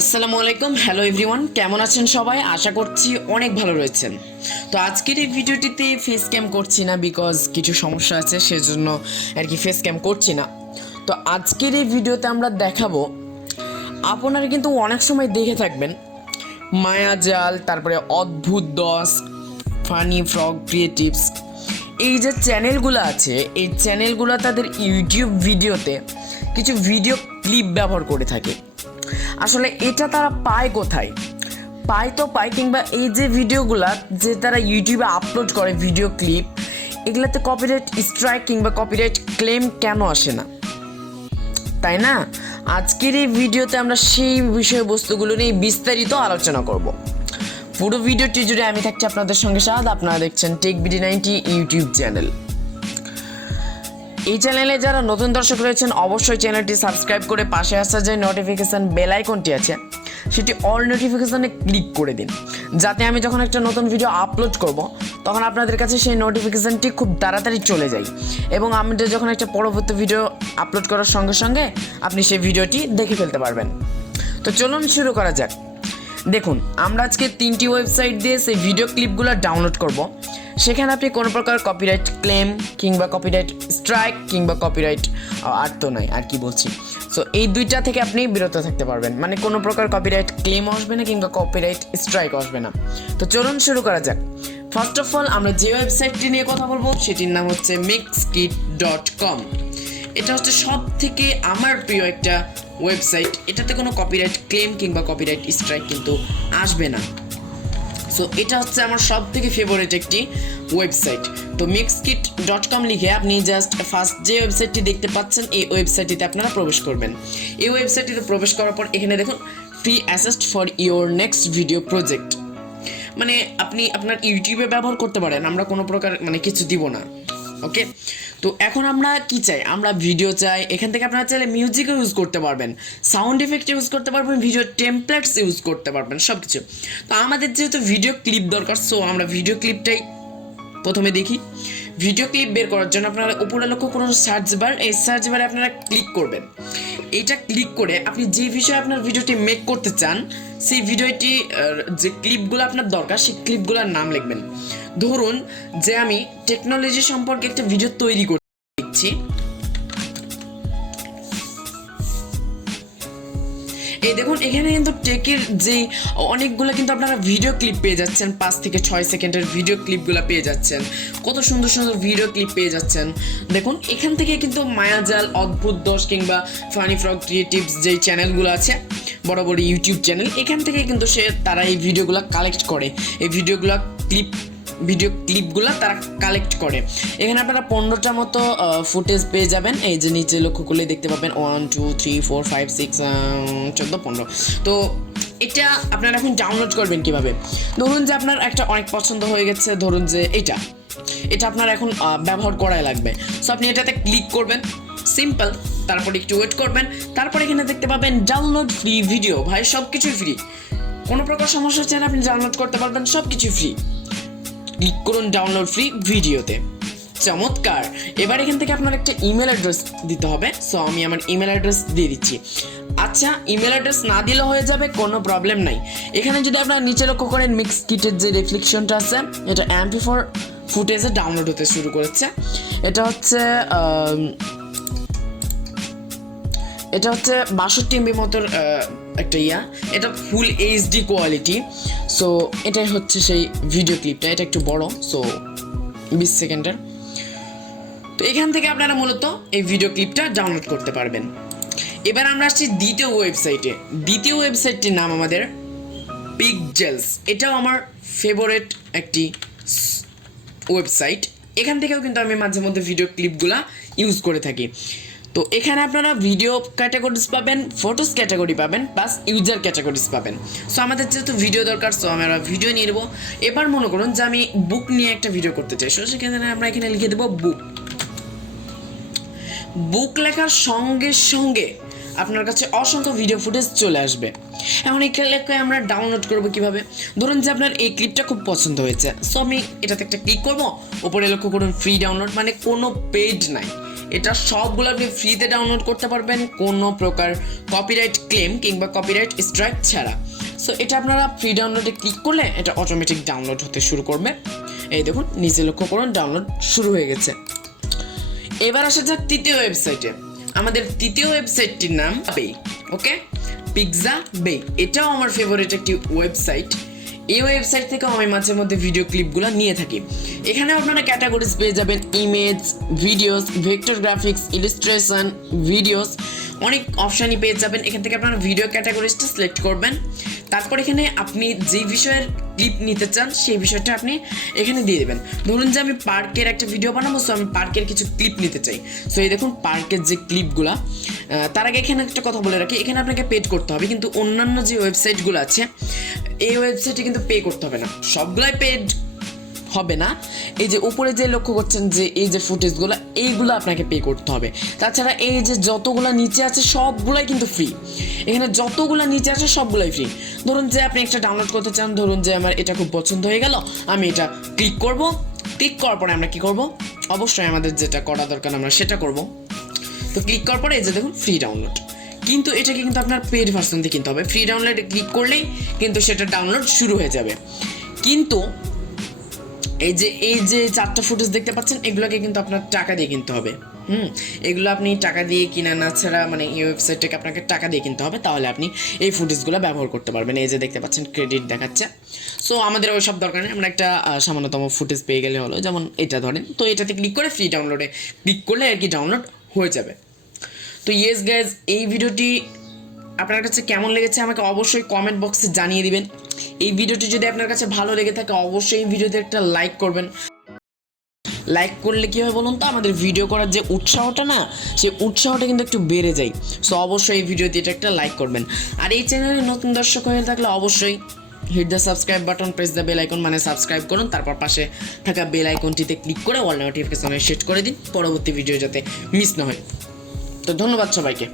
আসসালামু আলাইকুম, hello everyone, কেমন আছেন সবাই? আশা করছি অনেক ভালো রয়েছেন। তো আজকের এই ভিডিওটিতে ফেস ক্যাম করছি না, বিকজ কিছু সমস্যা আছে, সেজন্য আর কি ফেস ক্যাম করছি না। তো আজকের এই ভিডিওতে আমরা দেখাবো, আপনারা কিন্তু অনেক সময় দেখে থাকবেন মায়াজাল, তারপরে অদ্ভুত দশ, ফানি ফ্রগ ক্রিয়েটিভস, এই যে চ্যানেলগুলো আছে, এই চ্যানেলগুলো তাদের ইউটিউব ভিডিওতে কিছু ভিডিও ক্লিপ ব্যবহার করে থাকে। আসলে এটা তারা পায় কোথায়? পায় কিংবা এই যে ভিডিওগুলা যে তারা ইউটিউবে আপলোড করে ভিডিও ক্লিপ, এগুলাতে কপিরাইট স্ট্রাইক কিংবা কপিরাইট ক্লেম কেন আসে না, তাই না? আজকের এই ভিডিওতে আমরা সেই বিষয়বস্তুগুলো নিয়ে বিস্তারিত আলোচনা করব। পুরো ভিডিওটি জুড়ে আমি থাকছি আপনাদের সঙ্গে সাথে। আপনারা দেখছেন টেকবিডি 90 ইউটিউব চ্যানেল। এই চ্যানেলে যারা নতুন দর্শক রয়েছেন, অবশ্যই চ্যানেলটি সাবস্ক্রাইব করে পাশে আসা যে নোটিফিকেশান বেল আইকনটি আছে, সেটি অল নোটিফিকেশানে ক্লিক করে দিন, যাতে আমি যখন একটা নতুন ভিডিও আপলোড করব তখন আপনাদের কাছে সেই নোটিফিকেশানটি খুব তাড়াতাড়ি চলে যায়, এবং আমি যখন একটা পরবর্তী ভিডিও আপলোড করার সঙ্গে সঙ্গে আপনি সেই ভিডিওটি দেখে ফেলতে পারবেন। তো চলুন শুরু করা যাক। দেখুন, আমরা আজকে 3টি ওয়েবসাইট দিয়ে সেই ভিডিও ক্লিপগুলো ডাউনলোড করব। সেখানে আপনি কোনো প্রকার কপিরাইট ক্লেম কিংবা কপিরাইট স্ট্রাইক কিংবা কপিরাইট আর তো নয়, আর কি বলছি, সো এই দুইটা থেকে আপনি বিরত থাকতে পারবেন, মানে কোনো প্রকার কপিরাইট ক্লেম আসবে না কিংবা কপিরাইট স্ট্রাইক আসবে না। তো চলুন শুরু করা যাক। ফার্স্ট অফ অল, আমরা যে ওয়েবসাইটটি নিয়ে কথা বলবো সেটির নাম হচ্ছে mixkit.com। এটা হচ্ছে সব থেকে আমার প্রিয় একটা ওয়েবসাইট। এটাতে কোনো কপিরাইট ক্লেম কিংবা কপিরাইট স্ট্রাইক কিন্তু আসবে না। সো এটা হচ্ছে আমার সব থেকে ফেভারিট একটি ওয়েবসাইট। তো mixkit.com লিখে আপনি জাস্ট ফার্স্ট যে ওয়েবসাইটটি দেখতে পাচ্ছেন, এই ওয়েবসাইটটিতে আপনারা প্রবেশ করবেন। এই ওয়েবসাইটটিতে প্রবেশ করার পর এখানে দেখুন free asset for your next video project, মানে আপনি আপনার ইউটিউবে ব্যবহার করতে পারেন, আমরা কোনো প্রকার কিছু দিব না। ওকে, তো এখন আমরা কি চাই? আমরা ভিডিও চাই। এখান থেকে আপনারা চাইলে মিউজিকও ইউজ করতে পারবেন, সাউন্ড এফেক্ট ইউজ করতে পারবেন, ভিডিও টেমপ্লেটস ইউজ করতে পারবেন, সব কিছু। তো আমাদের যেহেতু ভিডিও ক্লিপ দরকার, সো আমরা ভিডিও ক্লিপটাই প্রথমে দেখি। ভিডিও ক্লিপ বের করার জন্য আপনারা উপরে লক্ষ্য করুন সার্চ বার, এই সার্চ বারে আপনারা ক্লিক করবেন। এইটা ক্লিক করে আপনি যে বিষয়ে আপনার ভিডিওটি মেক করতে চান, সেই ভিডিওটি যে ক্লিপগুলো আপনার দরকার, সেই ক্লিপগুলোর নাম লিখবেন। ধরুন যে আমি টেকনোলজি সম্পর্কে একটা ভিডিও তৈরি করতে দিচ্ছি, এই দেখুন এখানে কিন্তু টেকের যে অনেকগুলো কিন্তু আপনারা ভিডিও ক্লিপ পেয়ে যাচ্ছেন, 5 থেকে 6 সেকেন্ডের ভিডিও ক্লিপগুলো পেয়ে যাচ্ছেন, কত সুন্দর সুন্দর ভিডিও ক্লিপ পেয়ে যাচ্ছেন। দেখুন এখান থেকে কিন্তু মায়াজাল, অদ্ভুত দশ কিংবা ফানি ফ্রগ ক্রিয়েটিভস যেই চ্যানেলগুলো আছে, বড় বড় ইউটিউব চ্যানেল, এখান থেকে কিন্তু তারা এই ভিডিওগুলো কালেক্ট করে, এই ভিডিও ক্লিপগুলো তারা কালেক্ট করে। এখানে আপনারা 15টা মতো ফুটেজ পেয়ে যাবেন। এই যে নিচে লক্ষ্য করলে দেখতে পাবেন 1 2 3 4 5 6 14 15। তো এটা আপনারা এখন ডাউনলোড করবেন কিভাবে? ধরুন যে আপনার একটা অনেক পছন্দ হয়ে গেছে, ধরুন যে এটা আপনার এখন ব্যবহার করাই লাগবে। সো আপনি এটাতে ক্লিক করবেন, সিম্পল। তারপর একটু ওয়েট করবেন, তারপর এখানে দেখতে পাবেন ডাউনলোড ফ্রি ভিডিও। ভাই সব কিছুই ফ্রি, কোনো প্রকার সমস্যা হচ্ছে না, আপনি ডাউনলোড করতে পারবেন, সব কিছু ফ্রি। ক্লিক করুন ডাউনলোড ফ্রি ভিডিওতে। চমৎকার। এবার এখান থেকে আপনার একটা ইমেল অ্যাড্রেস দিতে হবে। সো আমি আমার ইমেল অ্যাড্রেস দিয়ে দিচ্ছি। আচ্ছা, ইমেল অ্যাড্রেস না দিলেও হয়ে যাবে, কোনো প্রবলেম নাই। এখানে যদি আপনারা নিচে লক্ষ্য করেন, মিক্সকিটের যে রিফ্লেকশনটা আছে, এটা MP4 ফুটেজে ডাউনলোড হতে শুরু করেছে। এটা হচ্ছে 62 MB মতোর একটা এটা ফুল HD কোয়ালিটি। সো এটাই হচ্ছে সেই ভিডিও ক্লিপটা। এটা একটু বড়, সো 20 সেকেন্ডের। তো এখান থেকে আপনারা মূলত এই ভিডিও ক্লিপটা ডাউনলোড করতে পারবেন। এবার আমরা আসছি দ্বিতীয় ওয়েবসাইটে। দ্বিতীয় ওয়েবসাইটটির নাম আমাদের পিক্সেলস। এটাও আমার ফেভারিট একটি ওয়েবসাইট। এখান থেকেও কিন্তু আমি মাঝে মধ্যে ভিডিও ক্লিপগুলা ইউজ করে থাকি। তো এখানে আপনারা ভিডিও ক্যাটাগরিজ পাবেন, ফটোস ক্যাটাগরি পাবেন, প্লাস ইউজার ক্যাটাগরিজ পাবেন। সো আমাদের যেহেতু ভিডিও দরকার, সো আমরা ভিডিও নিয়ে নেবো। এবার মনে করুন যে আমি বুক নিয়ে একটা ভিডিও করতে চাই, সো সেখানে আমরা এখানে লিখে দেবো বুক লেখার সঙ্গে সঙ্গে আপনার কাছে অসংখ্য ভিডিও ফুটেজ চলে আসবে। এখন এই ক্লিপকে আমরা ডাউনলোড করবো কিভাবে? ধরুন যে আপনার এই ক্লিপটা খুব পছন্দ হয়েছে, সো আমি এটাতে একটা ক্লিক করবো। ওপরে লক্ষ্য করুন ফ্রি ডাউনলোড, মানে কোনো পেড নাই, এটা সবগুলো আপনি ফ্রিতে ডাউনলোড করতে পারবেন কোনো প্রকার কপিরাইট ক্লেম কিংবা কপিরাইট স্ট্রাইক ছাড়া। সো এটা আপনারা ফ্রি ডাউনলোডে ক্লিক করলে এটা অটোমেটিক ডাউনলোড হতে শুরু করবে। এই দেখুন নিচে লক্ষ্য করুন ডাউনলোড শুরু হয়ে গেছে। এবার আসা যাক তৃতীয় ওয়েবসাইটে। আমাদের তৃতীয় ওয়েবসাইটটির নাম বে। ওকে, পিৎজা বে, এটাও আমার ফেভারিট একটি ওয়েবসাইট। এই ওয়েবসাইট থেকে আমি মাঝে মধ্যে ভিডিও ক্লিপগুলো নিয়ে থাকি। এখানে আপনারা ক্যাটাগরিজ পেয়ে যাবেন, image, videos, vector graphics, illustration, videos, অনেক অপশানই পেয়ে যাবেন। এখান থেকে আপনারা ভিডিও ক্যাটাগরিজটা সিলেক্ট করবেন। তারপর এখানে আপনি যেই বিষয়ের ক্লিপ নিতে চান সেই বিষয়টা আপনি এখানে দিয়ে দেবেন। ধরুন যে আমি পার্কের একটা ভিডিও বানাবো, সো আমি পার্কের কিছু ক্লিপ নিতে চাই। সো এই দেখুন পার্কের যে ক্লিপগুলো, তার আগে এখানে একটা কথা বলে রাখি, এখানে আপনাকে পেড করতে হবে, কিন্তু অন্যান্য যে ওয়েবসাইটগুলো আছে এই ওয়েবসাইটে কিন্তু পে করতে হবে না, সবগুলাই পেড হবে না। এই যে উপরে যে লক্ষ্য করছেন যে এই যে ফুটেজগুলো, এইগুলো আপনাকে পে করতে হবে। তাছাড়া এই যে যতগুলো নিচে আছে সবগুলাই কিন্তু ফ্রি। এখানে যতগুলো নিচে আছে সবগুলাই ফ্রি। ধরুন যে আপনি একটা ডাউনলোড করতে চান, ধরুন যে আমার এটা খুব পছন্দ হয়ে গেল, আমি এটা ক্লিক করব। ক্লিক করার পরে আমরা কি করব, অবশ্যই আমাদের যেটা করা দরকার আমরা সেটা করব। তো ক্লিক করার পরে এই যে দেখুন ফ্রি ডাউনলোড, কিন্তু এটাকে কিন্তু আপনার পেড ভার্সন দিয়ে কিনতে হবে। ফ্রি ডাউনলোডে ক্লিক করলেই কিন্তু সেটা ডাউনলোড শুরু হয়ে যাবে। কিন্তু এই যে 4টা ফুটেজ দেখতে পাচ্ছেন, এগুলোকে কিন্তু আপনার টাকা দিয়ে কিনতে হবে। এগুলো আপনি টাকা দিয়ে কিনা না ছাড়া, মানে এই ওয়েবসাইটটাকে আপনাকে টাকা দিয়ে কিনতে হবে, তাহলে আপনি এই ফুটেজগুলো ব্যবহার করতে পারবেন। এই যে দেখতে পাচ্ছেন ক্রেডিট দেখাচ্ছে। সো আমাদের ওই সব দরকার নেই, আমরা একটা সামান্যতম ফুটেজ পেয়ে গেলে হলো, যেমন এটা ধরেন। তো এটাতে ক্লিক করে ফ্রি ডাউনলোডে ক্লিক করলে আর কি ডাউনলোড হয়ে যাবে। তো ইয়েস গাইজ, এই ভিডিওটি আপনার কাছে কেমন লেগেছে আমাকে অবশ্যই কমেন্ট বক্সে জানিয়ে দিবেন। এই ভিডিওটি যদি আপনার কাছে ভালো লেগে থাকে অবশ্যই এই ভিডিওতে একটা লাইক করবেন। লাইক করলে কী হয় বলুন তো, আমাদের ভিডিও করার যে উৎসাহটা না, সেই উৎসাহটা কিন্তু একটু বেড়ে যায়। সো অবশ্যই এই ভিডিওতে এটা একটা লাইক করবেন। আর এই চ্যানেলে নতুন দর্শক হয়ে থাকলে অবশ্যই hit the subscribe button, press the bell icon, মানে সাবস্ক্রাইব করুন। তারপর পাশে থাকা বেল আইকনটিতে ক্লিক করে অল নোটিফিকেশনে সেট করে দিন, পরবর্তী ভিডিও যাতে মিস না হয়। তো ধন্যবাদ সবাইকে।